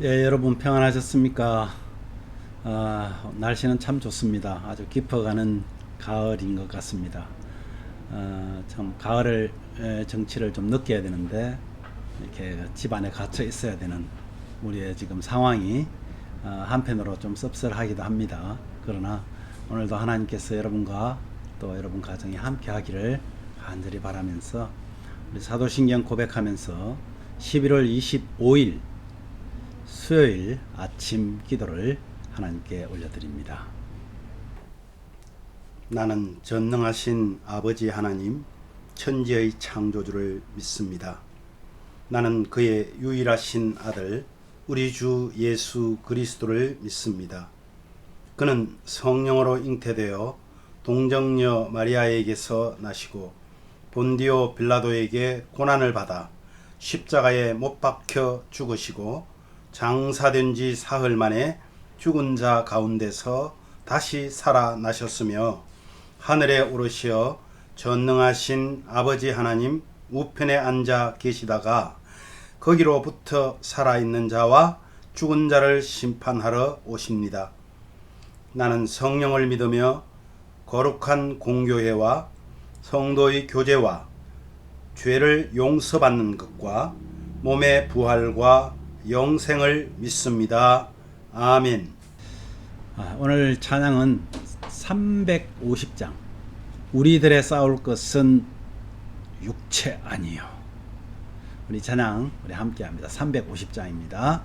예, 여러분 평안하셨습니까? 날씨는 참 좋습니다. 아주 깊어가는 가을인 것 같습니다. 참 가을을 정치를 좀 느껴야 되는데 이렇게 집 안에 갇혀 있어야 되는 우리의 지금 상황이 한편으로 좀 씁쓸하기도 합니다. 그러나 오늘도 하나님께서 여러분과 또 여러분 가정이 함께 하기를 간절히 바라면서 우리 사도신경 고백하면서 11월 25일 수요일 아침 기도를 하나님께 올려드립니다. 나는 전능하신 아버지 하나님, 천지의 창조주를 믿습니다. 나는 그의 유일하신 아들, 우리 주 예수 그리스도를 믿습니다. 그는 성령으로 잉태되어 동정녀 마리아에게서 나시고 본디오 빌라도에게 고난을 받아 십자가에 못 박혀 죽으시고 장사된 지 사흘 만에 죽은 자 가운데서 다시 살아나셨으며 하늘에 오르시어 전능하신 아버지 하나님 우편에 앉아 계시다가 거기로부터 살아있는 자와 죽은 자를 심판하러 오십니다. 나는 성령을 믿으며 거룩한 공교회와 성도의 교제와 죄를 용서받는 것과 몸의 부활과 영생을 믿습니다. 아멘. 오늘 찬양은 350장 우리들의 싸울 것은 육체 아니요. 우리 찬양 우리 함께 합니다. 350장입니다.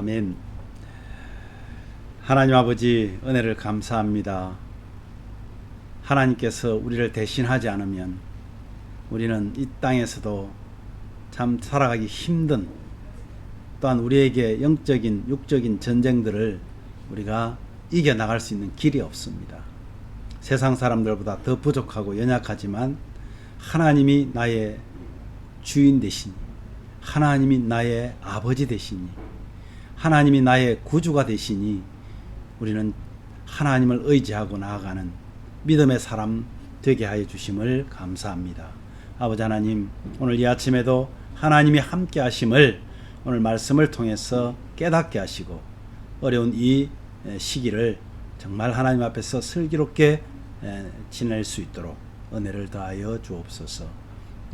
아멘. 하나님 아버지 은혜를 감사합니다. 하나님께서 우리를 대신하지 않으면 우리는 이 땅에서도 참 살아가기 힘든, 또한 우리에게 영적인 육적인 전쟁들을 우리가 이겨나갈 수 있는 길이 없습니다. 세상 사람들보다 더 부족하고 연약하지만 하나님이 나의 주인 되시니, 하나님이 나의 아버지 되시니, 하나님이 나의 구주가 되시니 우리는 하나님을 의지하고 나아가는 믿음의 사람 되게 하여 주심을 감사합니다. 아버지 하나님, 오늘 이 아침에도 하나님이 함께 하심을 오늘 말씀을 통해서 깨닫게 하시고 어려운 이 시기를 정말 하나님 앞에서 슬기롭게 지낼 수 있도록 은혜를 더하여 주옵소서.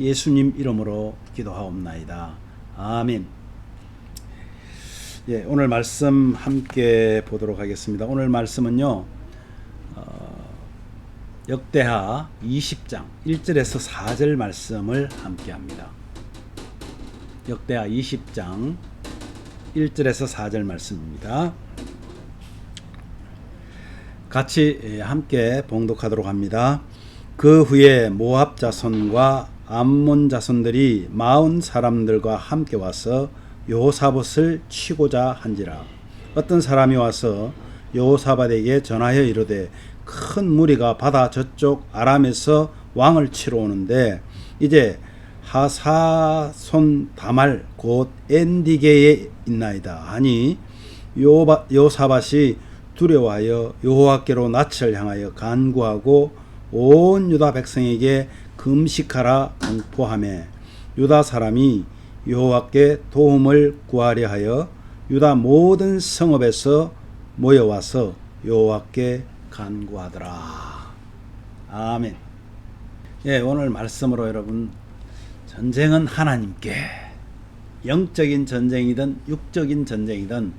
예수님 이름으로 기도하옵나이다. 아멘. 예, 오늘 말씀 함께 보도록 하겠습니다. 오늘 말씀은요, 역대하 20장 1절에서 4절 말씀을 함께 합니다. 역대하 20장 1절에서 4절 말씀입니다. 같이 함께 봉독하도록 합니다. 그 후에 모압 자손과 암몬 자손들이 40 사람들과 함께 와서 여호사밧을 치고자 한지라. 어떤 사람이 와서 여호사밧에게 전하여 이르되 큰 무리가 바다 저쪽 아람에서 왕을 치러 오는데 이제 하사손 다말 곧 엔디게에 있나이다 하니 여호사밧이 두려워하여 여호와께로 낯을 향하여 간구하고 온 유다 백성에게 금식하라 공포하며 유다 사람이 여호와께 도움을 구하려 하여 유다 모든 성읍에서 모여와서 여호와께 간구하더라. 아멘. 예, 오늘 말씀으로 여러분, 전쟁은 하나님께, 영적인 전쟁이든 육적인 전쟁이든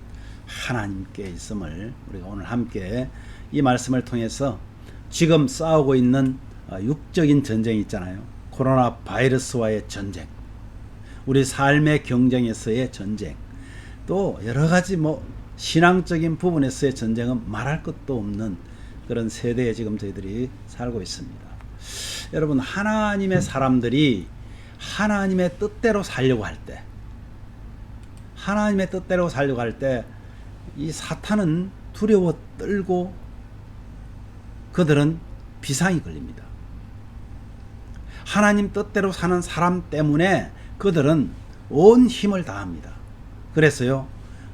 하나님께 있음을 우리가 오늘 함께 이 말씀을 통해서 지금 싸우고 있는 육적인 전쟁이 있잖아요. 코로나 바이러스와의 전쟁, 우리 삶의 경쟁에서의 전쟁, 또 여러 가지 신앙적인 부분에서의 전쟁은 말할 것도 없는 그런 세대에 지금 저희들이 살고 있습니다. 여러분, 하나님의 사람들이 하나님의 뜻대로 살려고 할 때, 하나님의 뜻대로 살려고 할 때 이 사탄은 두려워 떨고 그들은 비상이 걸립니다. 하나님 뜻대로 사는 사람 때문에 그들은 온 힘을 다합니다. 그래서요,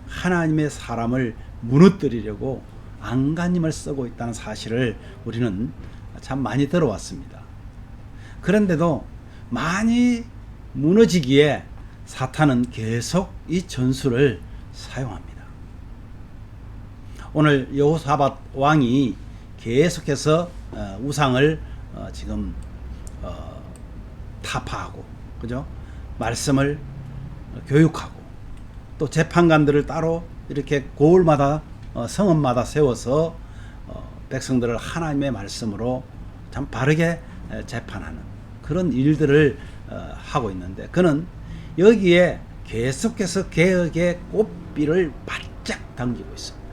하나님의 사람을 무너뜨리려고 안간힘을 쓰고 있다는 사실을 우리는 참 많이 들어왔습니다. 그런데도 많이 무너지기에 사탄은 계속 이 전술을 사용합니다. 오늘 여호사밧 왕이 계속해서 우상을 지금 타파하고, 그죠? 말씀을 교육하고, 또 재판관들을 따로 이렇게 고을마다 성읍마다 세워서 백성들을 하나님의 말씀으로 참 바르게 재판하는 그런 일들을 하고 있는데, 그는 여기에 계속해서 개혁의 꽃비를 바짝 당기고 있습니다.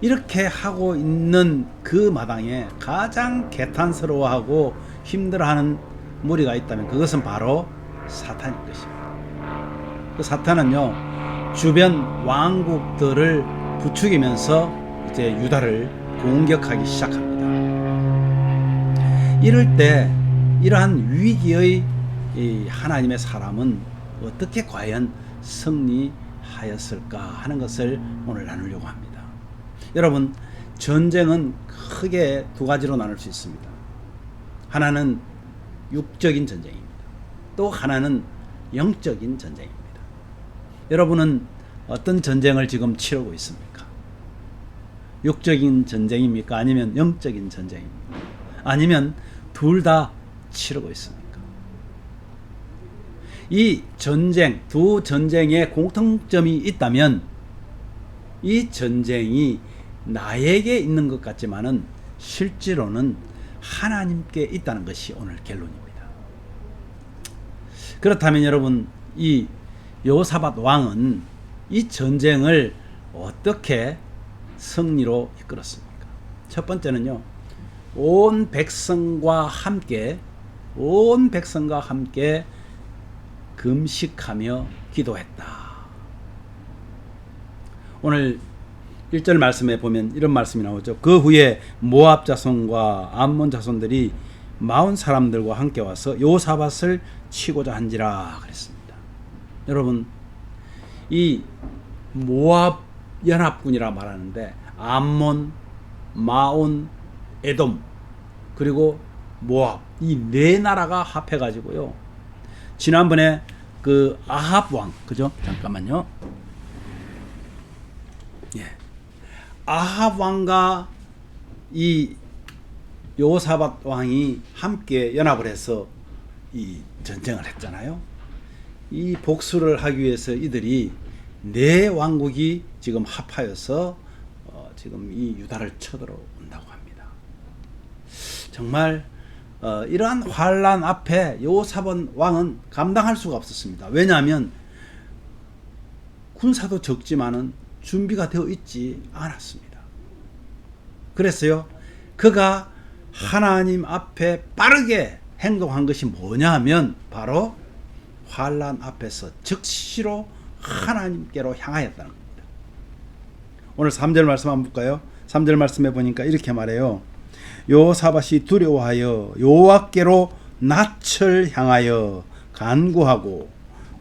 이렇게 하고 있는 그 마당에 가장 개탄스러워하고 힘들어하는 무리가 있다면 그것은 바로 사탄일 것입니다. 그 사탄은요, 주변 왕국들을 부추기면서 이제 유다를 공격하기 시작합니다. 이럴 때 이러한 위기의 이 하나님의 사람은 어떻게 과연 승리하였을까 하는 것을 오늘 나누려고 합니다. 여러분, 전쟁은 크게 두 가지로 나눌 수 있습니다. 하나는 육적인 전쟁입니다. 또 하나는 영적인 전쟁입니다. 여러분은 어떤 전쟁을 지금 치르고 있습니까? 육적인 전쟁입니까? 아니면 영적인 전쟁입니까? 아니면 둘 다 치르고 있습니까? 이 전쟁, 두 전쟁에 공통점이 있다면 이 전쟁이 나에게 있는 것 같지만은 실제로는 하나님께 있다는 것이 오늘 결론입니다. 그렇다면 여러분, 이 여호사밧 왕은 이 전쟁을 어떻게 승리로 이끌었습니까? 첫 번째는요, 온 백성과 함께 금식하며 기도했다. 오늘 1절 말씀에 보면 이런 말씀이 나오죠. 그 후에 모압 자손과 암몬 자손들이 40 사람들과 함께 와서 요사밧을 치고자 한지라 그랬습니다. 여러분, 이 모압 연합군이라 말하는데 암몬, 마온, 에돔 그리고 모압 이 네 나라가 합해 가지고요. 지난번에 그 아합 왕, 그죠? 잠깐만요. 예. 아합 왕과 이 요사밧 왕이 함께 연합을 해서 이 전쟁을 했잖아요. 이 복수를 하기 위해서 이들이 네 왕국이 지금 합하여서 지금 이 유다를 쳐들어온다고 합니다. 정말 이러한 환란 앞에 요사밧 왕은 감당할 수가 없었습니다. 왜냐하면 군사도 적지만은 준비가 되어 있지 않았습니다. 그래서요, 그가 하나님 앞에 빠르게 행동한 것이 뭐냐 하면 바로 환란 앞에서 즉시로 하나님께로 향하였다는 겁니다. 오늘 3절 말씀 한번 볼까요? 3절 말씀해 보니까 이렇게 말해요. 요사밧이 두려워하여 여호와께로 낯을 향하여 간구하고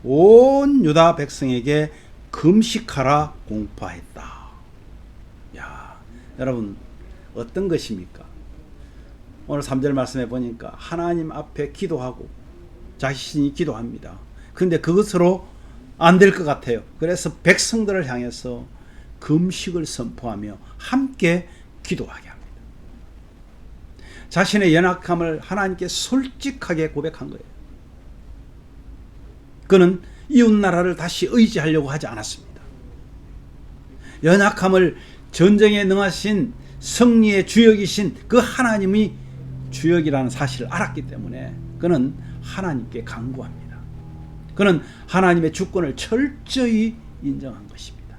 온 유다 백성에게 금식하라 공포했다. 야, 여러분 어떤 것입니까? 오늘 3절 말씀해 보니까 하나님 앞에 기도하고 자신이 기도합니다. 그런데 그것으로 안 될 것 같아요. 그래서 백성들을 향해서 금식을 선포하며 함께 기도하게 합니다. 자신의 연약함을 하나님께 솔직하게 고백한 거예요. 그는 이웃나라를 다시 의지하려고 하지 않았습니다. 연약함을 전쟁에 능하신 승리의 주역이신 그 하나님이 주역이라는 사실을 알았기 때문에 그는 하나님께 간구합니다. 그는 하나님의 주권을 철저히 인정한 것입니다.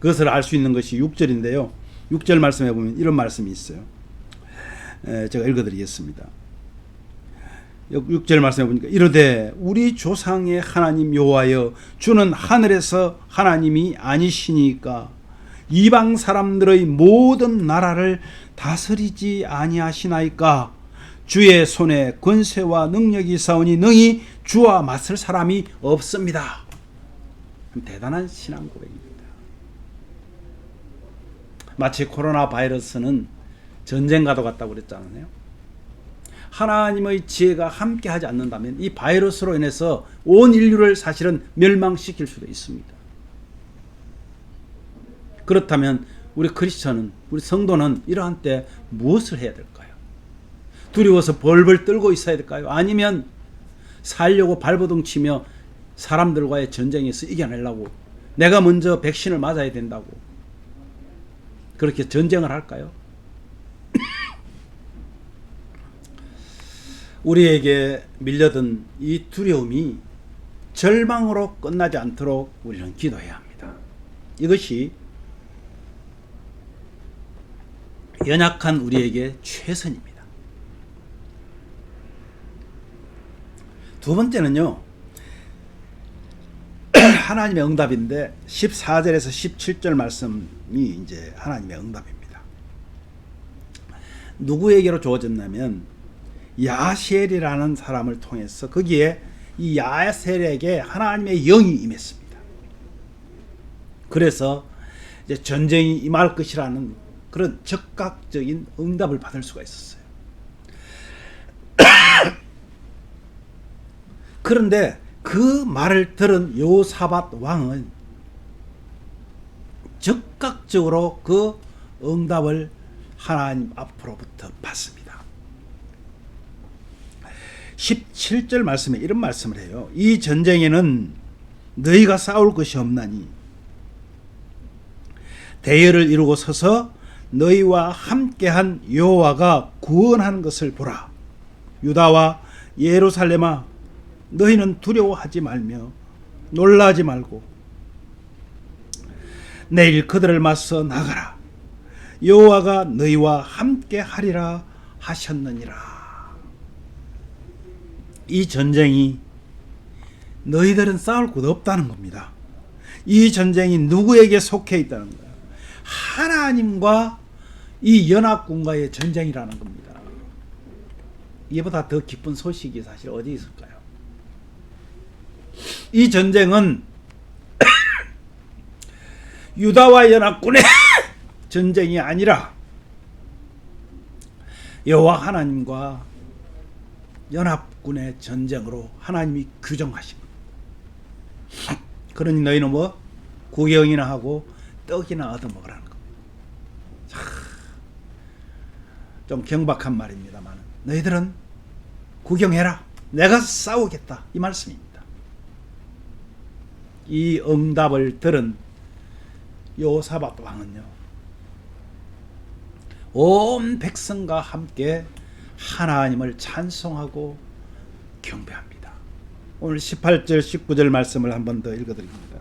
그것을 알 수 있는 것이 6절인데요. 6절 말씀해 보면 이런 말씀이 있어요. 제가 읽어드리겠습니다. 6절 말씀해 보니까 이르되 우리 조상의 하나님 여호와여 주는 하늘에서 하나님이 아니시니까 이방 사람들의 모든 나라를 다스리지 아니하시나이까 주의 손에 권세와 능력이 있사오니 능히 주와 맞설 사람이 없습니다. 대단한 신앙 고백입니다. 마치 코로나 바이러스는 전쟁과도 같다고 그랬잖아요. 하나님의 지혜가 함께하지 않는다면 이 바이러스로 인해서 온 인류를 사실은 멸망시킬 수도 있습니다. 그렇다면 우리 크리스천은, 우리 성도는 이러한 때 무엇을 해야 될까요? 두려워서 벌벌 떨고 있어야 될까요? 아니면 살려고 발버둥 치며 사람들과의 전쟁에서 이겨내려고 내가 먼저 백신을 맞아야 된다고 그렇게 전쟁을 할까요? 우리에게 밀려든 이 두려움이 절망으로 끝나지 않도록 우리는 기도해야 합니다. 이것이 연약한 우리에게 최선입니다. 두 번째는요, 하나님의 응답인데 14절에서 17절 말씀이 이제 하나님의 응답입니다. 누구에게로 주어졌냐면 야셀이라는 사람을 통해서 거기에 이 야셀에게 하나님의 영이 임했습니다. 그래서 이제 전쟁이 임할 것이라는 그런 즉각적인 응답을 받을 수가 있었어요. 그런데 그 말을 들은 요사밧 왕은 즉각적으로 그 응답을 하나님 앞으로부터 받습니다. 17절 말씀에 이런 말씀을 해요. 이 전쟁에는 너희가 싸울 것이 없나니 대열을 이루고 서서 너희와 함께한 여호와가 구원하는 것을 보라. 유다와 예루살렘아 너희는 두려워하지 말며 놀라지 말고 내일 그들을 맞서 나가라. 여호와가 너희와 함께하리라 하셨느니라. 이 전쟁이 너희들은 싸울 곳 없다는 겁니다. 이 전쟁이 누구에게 속해 있다는 거예요? 하나님과 이 연합군과의 전쟁이라는 겁니다. 이보다 더 기쁜 소식이 사실 어디 있을까요? 이 전쟁은 유다와 연합군의 전쟁이 아니라 여호와 하나님과 연합군의 전쟁으로 하나님이 규정하신 겁니다. 그러니 너희는 뭐 구경이나 하고 떡이나 얻어먹으라는 겁니다. 좀 경박한 말입니다만 너희들은 구경해라. 내가 싸우겠다. 이 말씀입니다. 이 응답을 들은 여호사밧 왕은요, 온 백성과 함께 하나님을 찬송하고 경배합니다. 오늘 18절 19절 말씀을 한 번 더 읽어드립니다.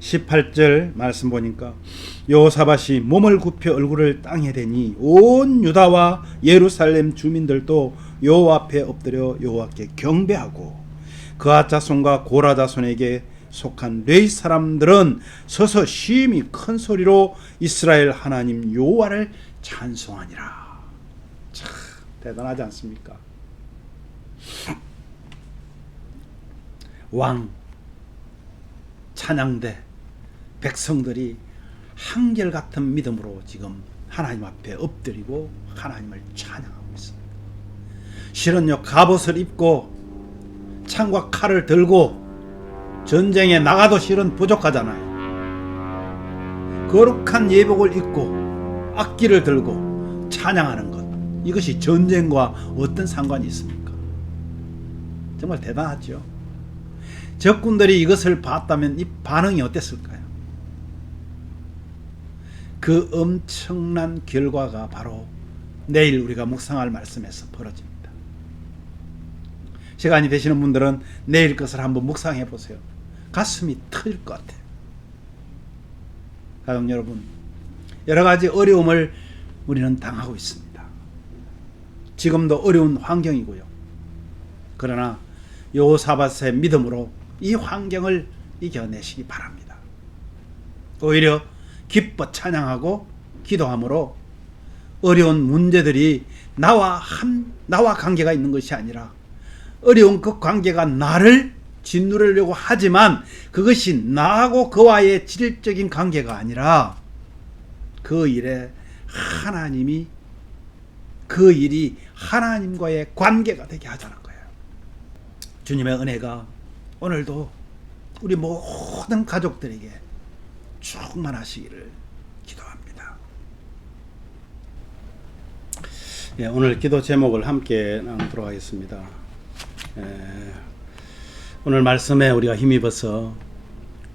18절 말씀 보니까 여호사밧이 몸을 굽혀 얼굴을 땅에 대니 온 유다와 예루살렘 주민들도 여호와 앞에 엎드려 여호와께 경배하고 그앗 자손과 고라 자손에게 속한 레위 사람들은 서서 심히 큰 소리로 이스라엘 하나님 여호와를 찬송하니라. 참 대단하지 않습니까? 왕, 찬양대, 백성들이 한결같은 믿음으로 지금 하나님 앞에 엎드리고 하나님을 찬양하고 있습니다. 실은요, 갑옷을 입고 창과 칼을 들고 전쟁에 나가도 실은 부족하잖아요. 거룩한 예복을 입고 악기를 들고 찬양하는 것, 이것이 전쟁과 어떤 상관이 있습니까? 정말 대단하죠. 적군들이 이것을 봤다면 이 반응이 어땠을까요? 그 엄청난 결과가 바로 내일 우리가 묵상할 말씀에서 벌어집니다. 시간이 되시는 분들은 내일 것을 한번 묵상해 보세요. 가슴이 터질 것 같아요. 가족 여러분, 여러 가지 어려움을 우리는 당하고 있습니다. 지금도 어려운 환경이고요. 그러나 여호사밧의 믿음으로 이 환경을 이겨내시기 바랍니다. 오히려 기뻐 찬양하고 기도함으로 어려운 문제들이 나와 관계가 있는 것이 아니라 어려운 그 관계가 나를 짓누르려고 하지만 그것이 나하고 그와의 질적인 관계가 아니라 그 일에 하나님이 그 일이 하나님과의 관계가 되게 하자는 거예요. 주님의 은혜가 오늘도 우리 모든 가족들에게 충만하시기를 기도합니다. 예, 오늘 기도 제목을 함께 나누도록 하겠습니다. 오늘 말씀에 우리가 힘입어서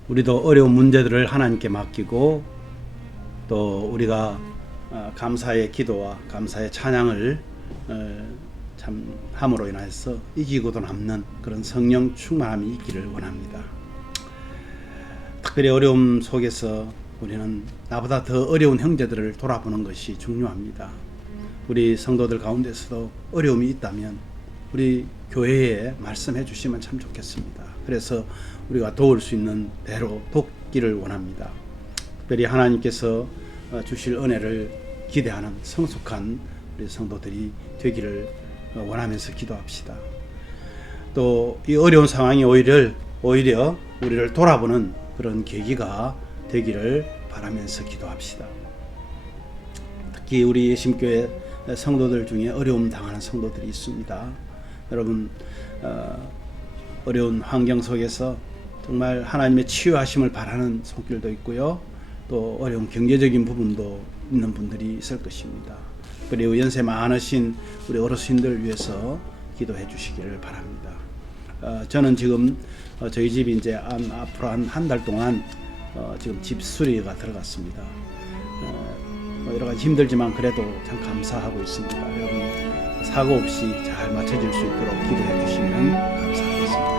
우리도 어려운 문제들을 하나님께 맡기고 또 우리가 감사의 기도와 감사의 찬양을 참 함으로 인해서 이기고도 남는 그런 성령 충만함이 있기를 원합니다. 특별히 어려움 속에서 우리는 나보다 더 어려운 형제들을 돌아보는 것이 중요합니다. 우리 성도들 가운데서도 어려움이 있다면 우리 교회에 말씀해 주시면 참 좋겠습니다. 그래서 우리가 도울 수 있는 대로 돕기를 원합니다. 특별히 하나님께서 주실 은혜를 기대하는 성숙한 우리 성도들이 되기를 원하면서 기도합시다. 또 이 어려운 상황이 오히려 우리를 돌아보는 그런 계기가 되기를 바라면서 기도합시다. 특히 우리 예심교회 성도들 중에 어려움 당하는 성도들이 있습니다. 여러분, 어려운 환경 속에서 정말 하나님의 치유하심을 바라는 손길도 있고요. 또 어려운 경제적인 부분도 있는 분들이 있을 것입니다. 그리고 연세 많으신 우리 어르신들 위해서 기도해 주시기를 바랍니다. 저는 지금 저희 집이 이제 앞으로 한 달 동안 지금 집 수리가 들어갔습니다. 여러 가지 힘들지만 그래도 참 감사하고 있습니다. 여러분, 사고 없이 잘 맞춰질 수 있도록 기도해 주시면 감사하겠습니다.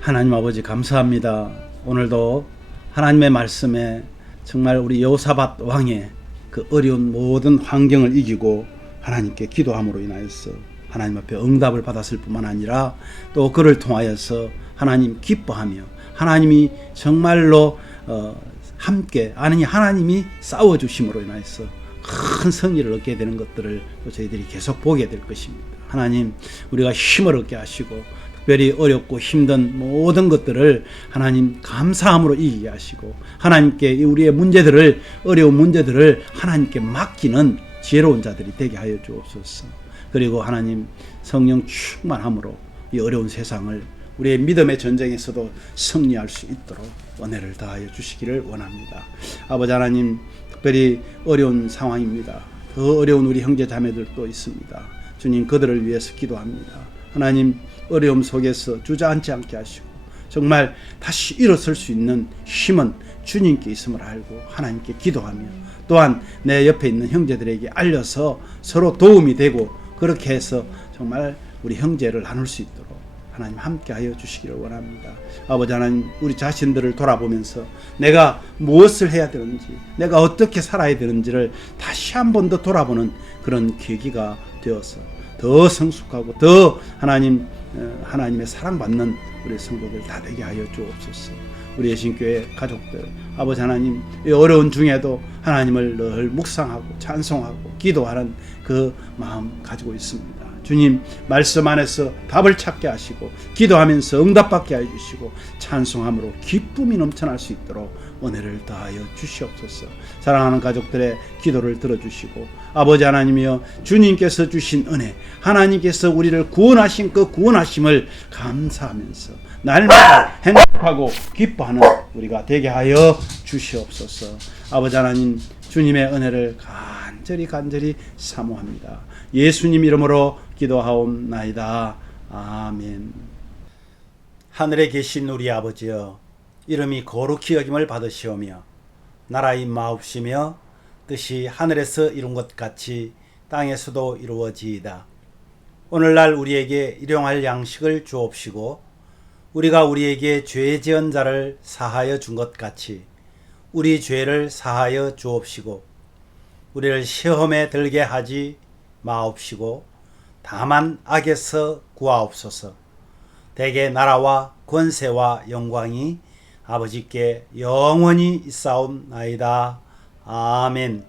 하나님 아버지 감사합니다. 오늘도 하나님의 말씀에 정말 우리 여호사밧 왕의 그 어려운 모든 환경을 이기고 하나님께 기도함으로 인하여서 하나님 앞에 응답을 받았을 뿐만 아니라 또 그를 통하여서 하나님 기뻐하며 하나님이 정말로 함께 아니 하나님이 싸워주심으로 인하여서 큰 승리를 얻게 되는 것들을 또 저희들이 계속 보게 될 것입니다. 하나님 우리가 힘을 얻게 하시고 특별히 어렵고 힘든 모든 것들을 하나님 감사함으로 이기게 하시고 하나님께 우리의 문제들을 어려운 문제들을 하나님께 맡기는 지혜로운 자들이 되게 하여 주옵소서. 그리고 하나님 성령 충만함으로 이 어려운 세상을 우리의 믿음의 전쟁에서도 승리할 수 있도록 은혜를 다하여 주시기를 원합니다. 아버지 하나님 특별히 어려운 상황입니다. 더 어려운 우리 형제 자매들도 있습니다. 주님 그들을 위해서 기도합니다. 하나님 어려움 속에서 주저앉지 않게 하시고 정말 다시 일어설 수 있는 힘은 주님께 있음을 알고 하나님께 기도하며 또한 내 옆에 있는 형제들에게 알려서 서로 도움이 되고 그렇게 해서 정말 우리 형제를 나눌 수 있도록 하나님 함께하여 주시기를 원합니다. 아버지 하나님 우리 자신들을 돌아보면서 내가 무엇을 해야 되는지 내가 어떻게 살아야 되는지를 다시 한 번 더 돌아보는 그런 계기가 되어서 더 성숙하고 더 하나님의 사랑받는 우리 성도들 다 되게 하여 주옵소서. 우리 예신교회 가족들 아버지 하나님 이 어려운 중에도 하나님을 늘 묵상하고 찬송하고 기도하는 그 마음 가지고 있습니다. 주님 말씀 안에서 답을 찾게 하시고 기도하면서 응답받게 해주시고 찬송함으로 기쁨이 넘쳐날 수 있도록 은혜를 다하여 주시옵소서. 사랑하는 가족들의 기도를 들어주시고 아버지 하나님이여 주님께서 주신 은혜 하나님께서 우리를 구원하신 그 구원하심을 감사하면서 날마다 행복하고 기뻐하는 우리가 되게 하여 주시옵소서. 아버지 하나님 주님의 은혜를 간절히 사모합니다. 예수님 이름으로 기도하옵나이다. 아멘. 하늘에 계신 우리 아버지여 이름이 거룩히 여김을 받으시오며 나라의 마옵시며 뜻이 하늘에서 이룬 것 같이 땅에서도 이루어지이다. 오늘날 우리에게 일용할 양식을 주옵시고 우리가 우리에게 죄 지은 자를 사하여 준 것 같이 우리 죄를 사하여 주옵시고 우리를 시험에 들게 하지 마옵시고 다만 악에서 구하옵소서. 대개 나라와 권세와 영광이 아버지께 영원히 있사옵나이다. 아멘.